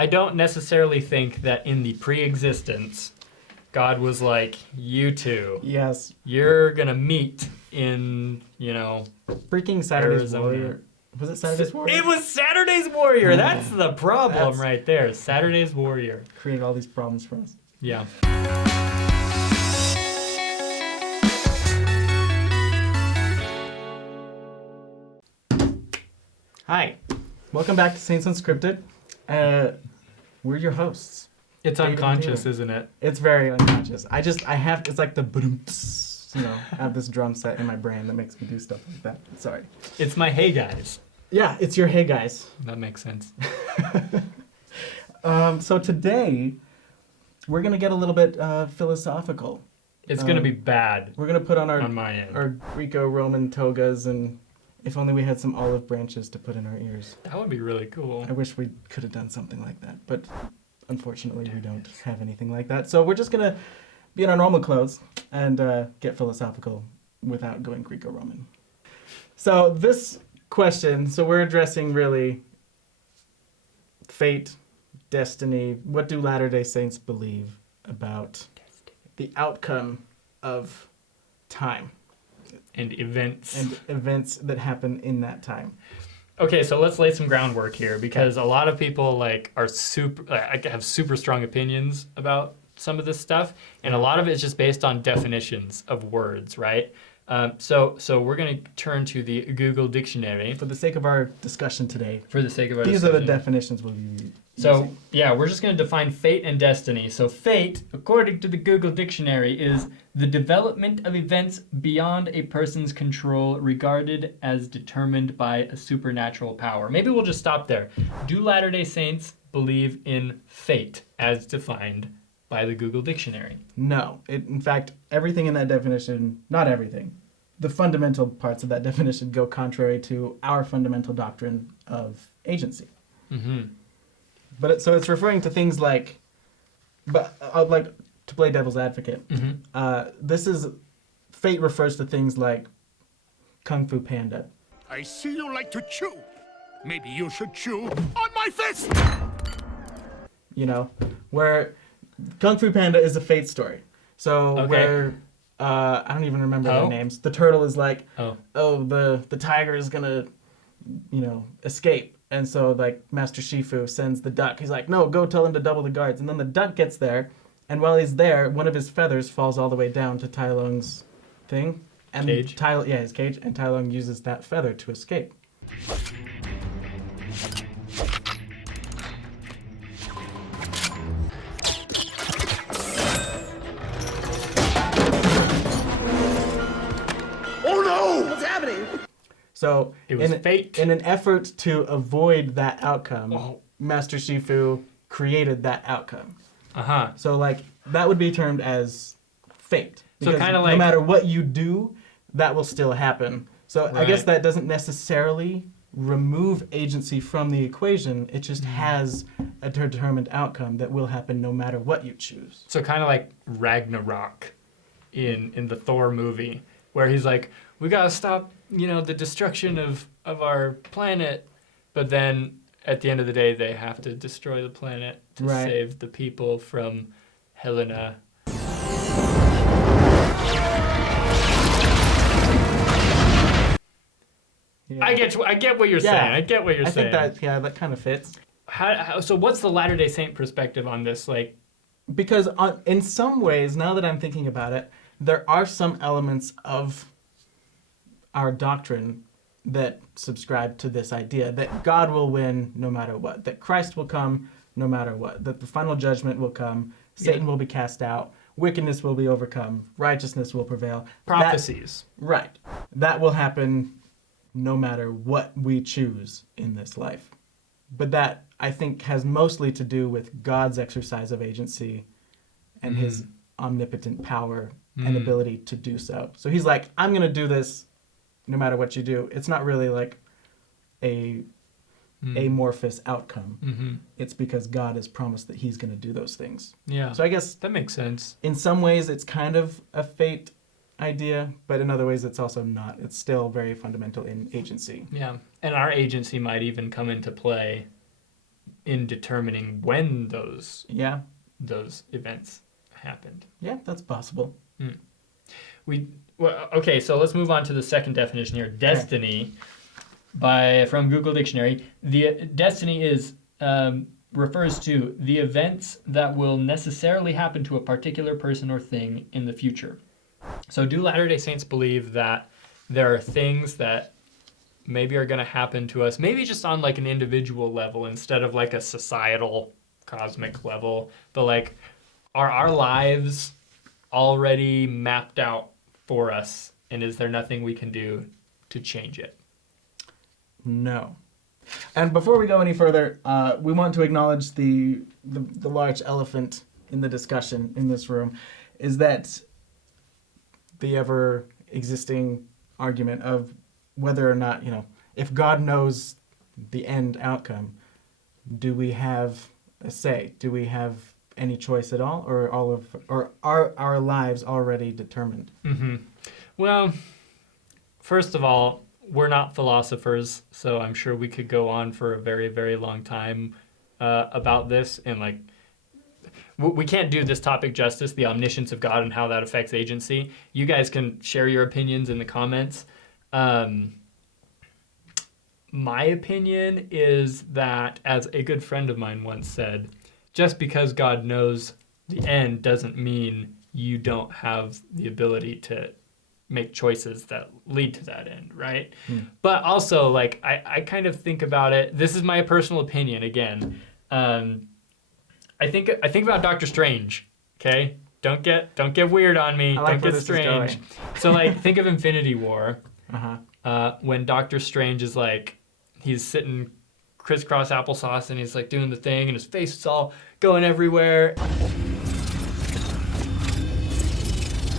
I don't necessarily think that in the pre-existence, God was like, you two, Yes. you're going to meet in, Freaking Saturday's Arizona. Warrior. Was it Saturday's Warrior? It was Saturday's Warrior. That's the problem right there. Saturday's Warrior. Create all these problems for us. Yeah. Hi. Welcome back to Saints Unscripted. We're your hosts. It's David unconscious, and isn't it? It's very unconscious. It's like the boom-ts, I have this drum set in my brain that makes me do stuff like that. Sorry. It's my hey guys. Yeah, it's your hey guys. That makes sense. So today, we're going to get a little bit philosophical. It's going to be bad We're going to put on my end. our Greco-Roman togas, and if only we had some olive branches to put in our ears. That would be really cool. I wish we could have done something like that, but unfortunately we don't have anything like that. So we're just going to be in our normal clothes and get philosophical without going Greco-Roman. So this question, we're addressing really fate, destiny. What do Latter-day Saints believe about the outcome of time? And events that happen in that time. Okay, so let's lay some groundwork here because a lot of people have super strong opinions about some of this stuff, and a lot of it's just based on definitions of words, right? So we're going to turn to the Google Dictionary For the sake of our discussion today, these are the definitions we'll be using. So, yeah, we're just going to define fate and destiny. So, fate, according to the Google Dictionary, is the development of events beyond a person's control regarded as determined by a supernatural power. Maybe we'll just stop there. Do Latter-day Saints believe in fate as defined by the Google Dictionary? No. In fact, everything in that definition, not everything, the fundamental parts of that definition go contrary to our fundamental doctrine of agency. Mm-hmm. But it's referring to things like, but I'd like to play devil's advocate. Mm-hmm. Fate refers to things like Kung Fu Panda. I see you like to chew. Maybe you should chew on my fist! Where Kung Fu Panda is a fate story. So Okay. where, I don't even remember their names. The turtle is like, Oh. the tiger is gonna, escape. And so, Master Shifu sends the duck. He's like, no, go tell him to double the guards. And then the duck gets there, and while he's there, one of his feathers falls all the way down to Tai Lung's thing. And Cage? His cage. And Tai Lung uses that feather to escape. Oh no! What's happening? So It was fate. In an effort to avoid that outcome, Master Shifu created that outcome. Uh-huh. So that would be termed as fate. So Because kinda no like- matter what you do, that will still happen. So I guess Right. that doesn't necessarily remove agency from the equation. It just has a determined outcome that will happen no matter what you choose. So kind of like Ragnarok in the Thor movie, where he's like, we got to stop, the destruction of our planet. But then at the end of the day, they have to destroy the planet to Right. save the people from Helena. Yeah. I get what you're saying. I get what you're I saying. think that kind of fits. So what's the Latter-day Saint perspective on this? Because in some ways, now that I'm thinking about it, there are some elements of our doctrine that subscribe to this idea that God will win no matter what, that Christ will come no matter what, that the final judgment will come, Satan will be cast out, wickedness will be overcome, righteousness will prevail. Prophecies. Right. That will happen no matter what we choose in this life. But that, I think, has mostly to do with God's exercise of agency and his omnipotent power and ability to do so. So he's like, I'm going to do this no matter what you do. It's not really like a amorphous outcome. Mm-hmm. It's because God has promised that he's going to do those things. Yeah. So I guess that makes sense. in some ways it's kind of a fate idea, but in other ways it's also not. It's still very fundamental in agency. Yeah. And our agency might even come into play in determining when those Yeah. events happened. Yeah, that's possible. Okay, so let's move on to the second definition here. Destiny, from Google Dictionary. The destiny is refers to the events that will necessarily happen to a particular person or thing in the future. So do Latter-day Saints believe that there are things that maybe are going to happen to us, maybe just on like an individual level instead of like a societal, cosmic level, but like are our lives already mapped out for us, and is there nothing we can do to change it? No. And before we go any further, we want to acknowledge the large elephant in the discussion in this room, is that the ever existing argument of whether or not, if God knows the end outcome, do we have a say? Do we have any choice at all, or are our lives already determined? Mm-hmm. Well, first of all, we're not philosophers, so I'm sure we could go on for a very, very long time about this. And like, we can't do this topic justice, the omniscience of God and how that affects agency. You guys can share your opinions in the comments. My opinion is that, as a good friend of mine once said, just because God knows the end doesn't mean you don't have the ability to make choices that lead to that end, right? But also, like, I kind of think about it. This is my personal opinion. Again, I think about Doctor Strange. Okay, don't get weird on me. I like don't where get this is strange. going. So, like, think of Infinity War. Uh-huh. When Doctor Strange is like, he's sitting crisscross applesauce and he's like doing the thing and his face is all going everywhere.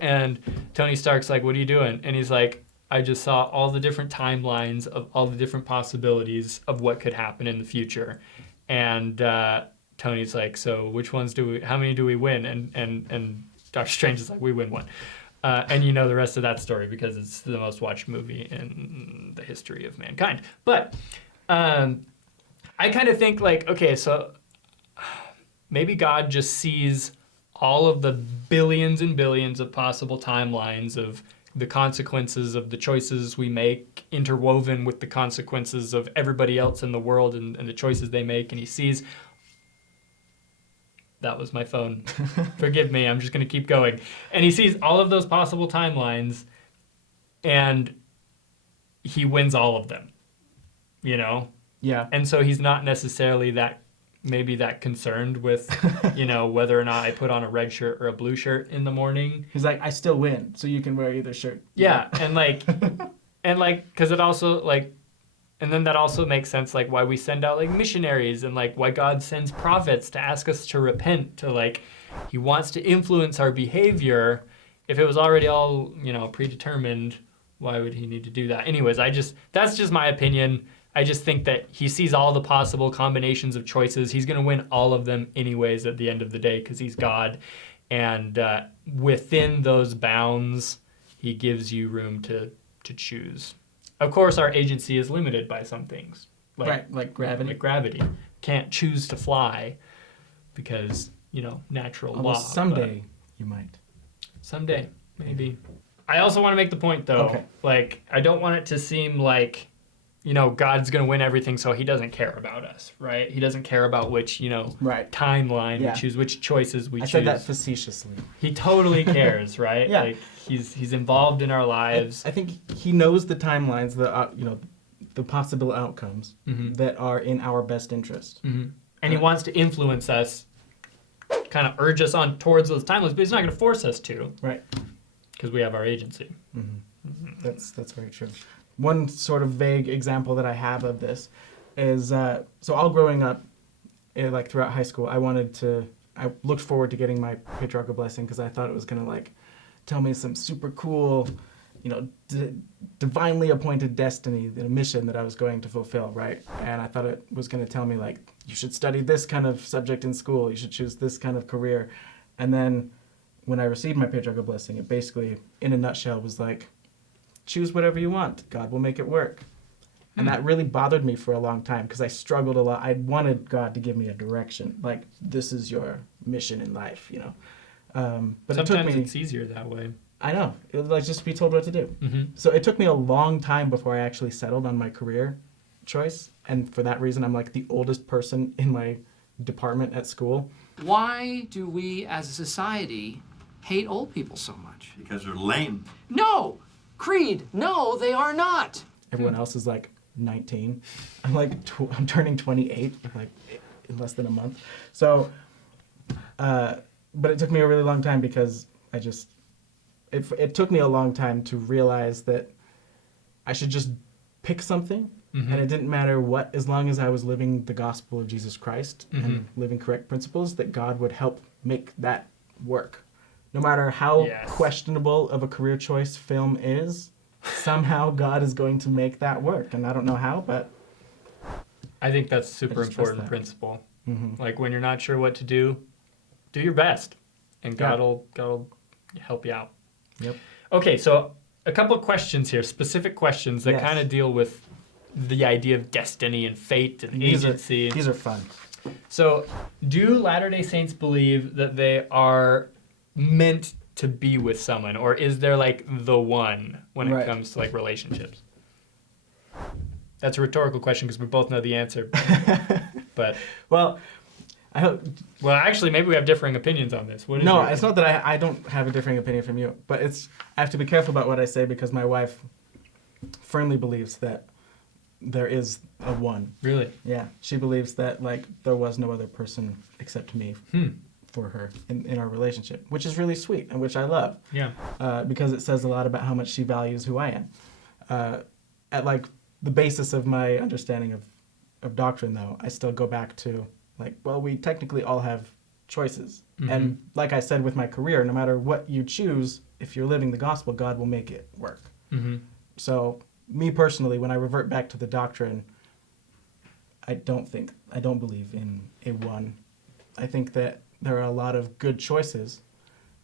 And Tony Stark's like, what are you doing? And he's like, I just saw all the different timelines of all the different possibilities of what could happen in the future. And Tony's like, so which ones how many do we win? And Doctor Strange is like, we win one. And you know the rest of that story because it's the most watched movie in the history of mankind. But I kind of think like, okay, so maybe God just sees all of the billions and billions of possible timelines of the consequences of the choices we make interwoven with the consequences of everybody else in the world and the choices they make. And he sees... That was my phone. Forgive me, I'm just going to keep going. And he sees all of those possible timelines, and he wins all of them, Yeah. And so he's not necessarily that concerned with, whether or not I put on a red shirt or a blue shirt in the morning. He's like, I still win, so you can wear either shirt. Yeah, and because it also, like, and then that also makes sense, like, why we send out, like, missionaries and, like, why God sends prophets to ask us to repent, to, like, he wants to influence our behavior. If it was already all, predetermined, why would he need to do that? Anyways, that's just my opinion. I just think that he sees all the possible combinations of choices. He's going to win all of them anyways at the end of the day because he's God. And within those bounds, he gives you room to choose. Of course, our agency is limited by some things. Like gravity. Like gravity. Can't choose to fly because, natural law. Someday you might. Someday, maybe. I also want to make the point, though. Okay. Like, I don't want it to seem like, God's going to win everything, so he doesn't care about us, right? He doesn't care about which, timeline we choose, which choices we choose. I said that facetiously. He totally cares, right? Yeah. Like, he's involved in our lives. I think he knows the timelines, the possible outcomes that are in our best interest. Mm-hmm. And he wants to influence us, kind of urge us on towards those timelines, but he's not going to force us to. Right. Because we have our agency. Mm-hmm. Mm-hmm. That's very true. One sort of vague example that I have of this is, so all growing up, like throughout high school, I looked forward to getting my patriarchal blessing because I thought it was going to like tell me some super cool, divinely appointed destiny, the mission that I was going to fulfill, right? And I thought it was going to tell me like, you should study this kind of subject in school, you should choose this kind of career. And then when I received my patriarchal blessing, it basically, in a nutshell, was like, choose whatever you want. God will make it work. And that really bothered me for a long time because I struggled a lot. I wanted God to give me a direction, like, this is your mission in life, you know. But Sometimes it took me, it's easier that way. I know, it was like just be told what to do. Mm-hmm. So it took me a long time before I actually settled on my career choice. And for that reason, I'm like the oldest person in my department at school. Why do we as a society hate old people so much? Because they're lame. No! Creed, no, they are not. Everyone else is like 19. I'm like, I'm turning 28, like in less than a month. So, but it took me a really long time because it took me a long time to realize that I should just pick something. And it didn't matter what, as long as I was living the gospel of Jesus Christ and living correct principles, that God would help make that work. No matter how questionable of a career choice film is, somehow God is going to make that work. And I don't know how, but I think that's a super important principle. Like when you're not sure what to do your best, and God will help you out. Yep. Okay, so a couple of questions here, specific questions that kind of deal with the idea of destiny and fate and agency. These are fun. So, do Latter-day Saints believe that they are meant to be with someone, or is there like the one when it comes to like relationships? That's a rhetorical question because we both know the answer. But well, I hope. Well, actually, maybe we have differing opinions on this. What is no, it's not that I don't have a differing opinion from you, but I have to be careful about what I say because my wife firmly believes that there is a one. Really? Yeah. She believes that like there was no other person except me for her in our relationship, which is really sweet and which I love. Yeah. Because it says a lot about how much she values who I am. At like the basis of my understanding of doctrine, though, I still go back to like, well, we technically all have choices. And like I said with my career, no matter what you choose, if you're living the gospel, God will make it work. So me personally, when I revert back to the doctrine, I don't believe in a one. I think that there are a lot of good choices.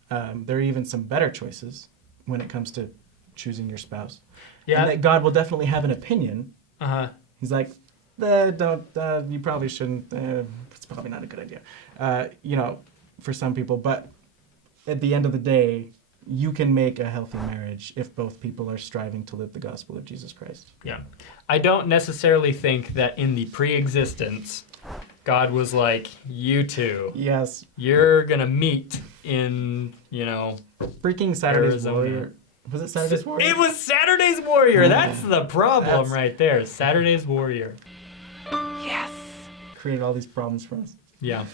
There are even some better choices when it comes to choosing your spouse. Yeah. And that God will definitely have an opinion. He's like, you probably shouldn't. It's probably not a good idea. For some people. But at the end of the day, you can make a healthy marriage if both people are striving to live the gospel of Jesus Christ. Yeah. I don't necessarily think that in the pre-existence, God was like, you two. Yes. You're going to meet in, freaking Saturday's Arizona. Warrior. Was it Saturday's Warrior? It was Saturday's Warrior. That's the problem right there. Saturday's Warrior. Yes. Created all these problems for us. Yeah.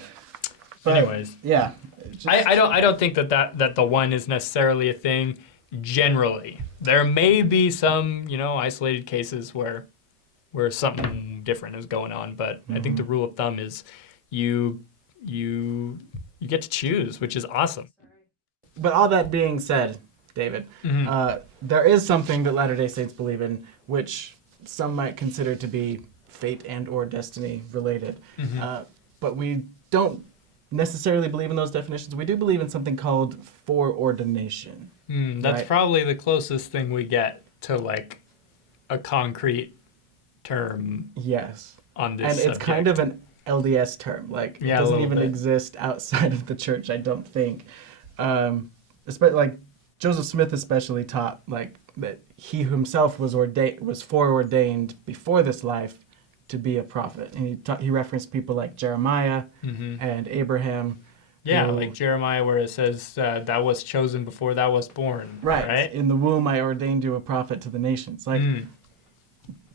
But, anyways. Yeah. I don't think that the one is necessarily a thing generally. There may be some, isolated cases where something different is going on, but I think the rule of thumb is you get to choose, which is awesome. But all that being said, David, there is something that Latter-day Saints believe in, which some might consider to be fate and or destiny related. But we don't necessarily believe in those definitions. We do believe in something called foreordination. That's probably the closest thing we get to like a concrete term. Yes. On this and subject. It's kind of an LDS term. Like it doesn't even exist outside of the church, I don't think. Especially like Joseph Smith especially taught like that he himself was foreordained before this life to be a prophet, and he referenced people like Jeremiah and Abraham. Yeah, like Jeremiah, where it says thou wast chosen before thou wast born. Right. In the womb I ordained you a prophet to the nations. Like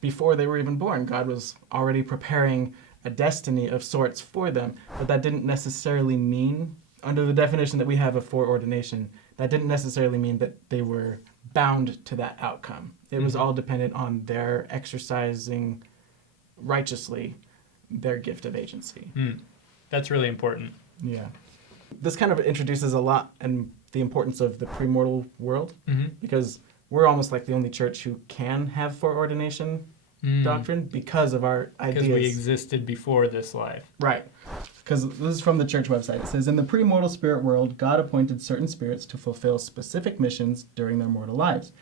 before they were even born, God was already preparing a destiny of sorts for them. But that didn't necessarily mean, under the definition that we have of foreordination, that didn't necessarily mean that they were bound to that outcome. It was all dependent on their exercising righteously their gift of agency. That's really important. Yeah. This kind of introduces a lot and the importance of the premortal world, because we're almost like the only church who can have foreordination doctrine because of our ideas. Because we existed before this life. Right. Because this is from the church website. It says, in the premortal spirit world, God appointed certain spirits to fulfill specific missions during their mortal lives.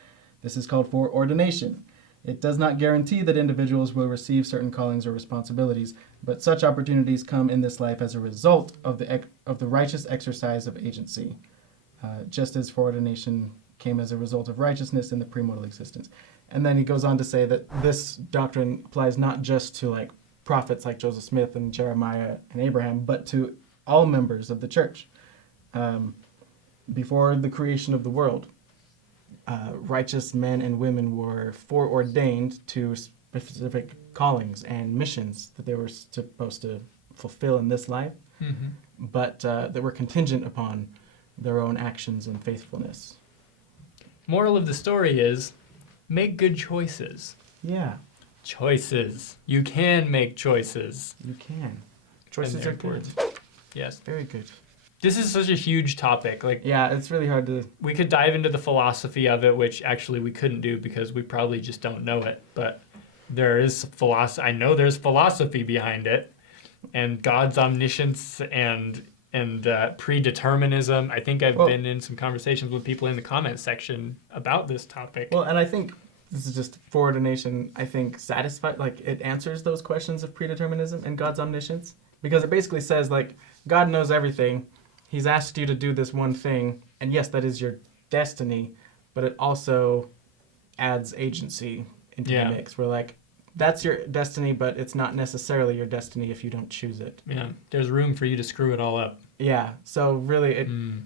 This is called foreordination. It does not guarantee that individuals will receive certain callings or responsibilities, but such opportunities come in this life as a result of the righteous exercise of agency, just as foreordination came as a result of righteousness in the premortal existence. And then he goes on to say that this doctrine applies not just to like prophets like Joseph Smith and Jeremiah and Abraham, but to all members of the church. Before the creation of the world, righteous men and women were foreordained to specific callings and missions that they were supposed to fulfill in this life, but that were contingent upon their own actions and faithfulness. Moral of the story is, make good choices. Yeah, Choices. You can make choices. you can. Choices they're are good. important. Yes. Very good. This is such a huge topic. Like, Yeah, it's really hard to... we could dive into the philosophy of it, which actually we couldn't do because we probably just don't know it. But there is philosophy. I know there's philosophy behind it, and God's omniscience and pre-determinism. I think I've been in some conversations with people in the comment section about this topic. Well, and I think this is just foreordination, I think, it answers those questions of predeterminism and God's omniscience. Because it basically says, like, God knows everything. He's asked you to do this one thing. And yes, that is your destiny. But it also adds agency into the mix. Where, like, that's your destiny, but it's not necessarily your destiny if you don't choose it. Yeah, there's room for you to screw it all up. Yeah, so really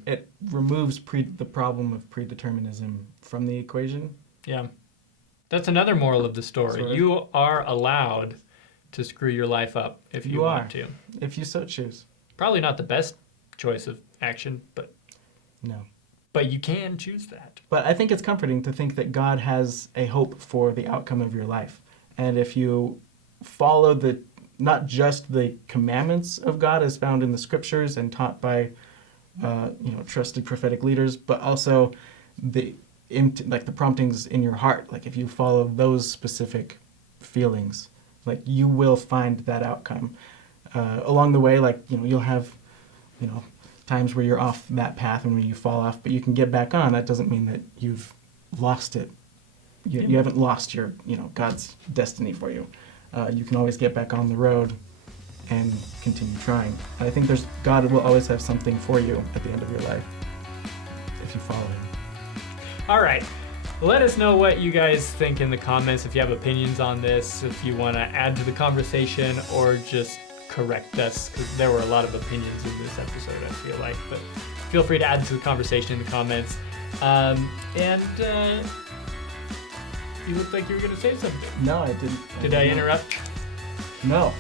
it removes the problem of predeterminism from the equation. Yeah. That's another moral of the story. Sort of. You are allowed to screw your life up if you want to. If you so choose. Probably not the best choice of action, but No. but you can choose that. But I think it's comforting to think that God has a hope for the outcome of your life. And if you follow not just the commandments of God as found in the scriptures and taught by trusted prophetic leaders, but also the promptings in your heart. Like if you follow those specific feelings, like you will find that outcome. Along the way, you'll have, times where you're off that path and when you fall off, but you can get back on. That doesn't mean that you've lost it. You haven't lost your, God's destiny for you. You can always get back on the road and continue trying. And I think God will always have something for you at the end of your life if you follow Him. All right. Let us know what you guys think in the comments if you have opinions on this, if you want to add to the conversation or just correct us, because there were a lot of opinions in this episode, I feel like. But feel free to add to the conversation in the comments. You looked like you were going to say something. No, I didn't. Did I interrupt? No.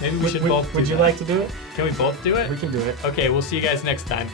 Maybe we should both do Would you that. like to do it? Can we both do it? We can do it. Okay, we'll see you guys next time.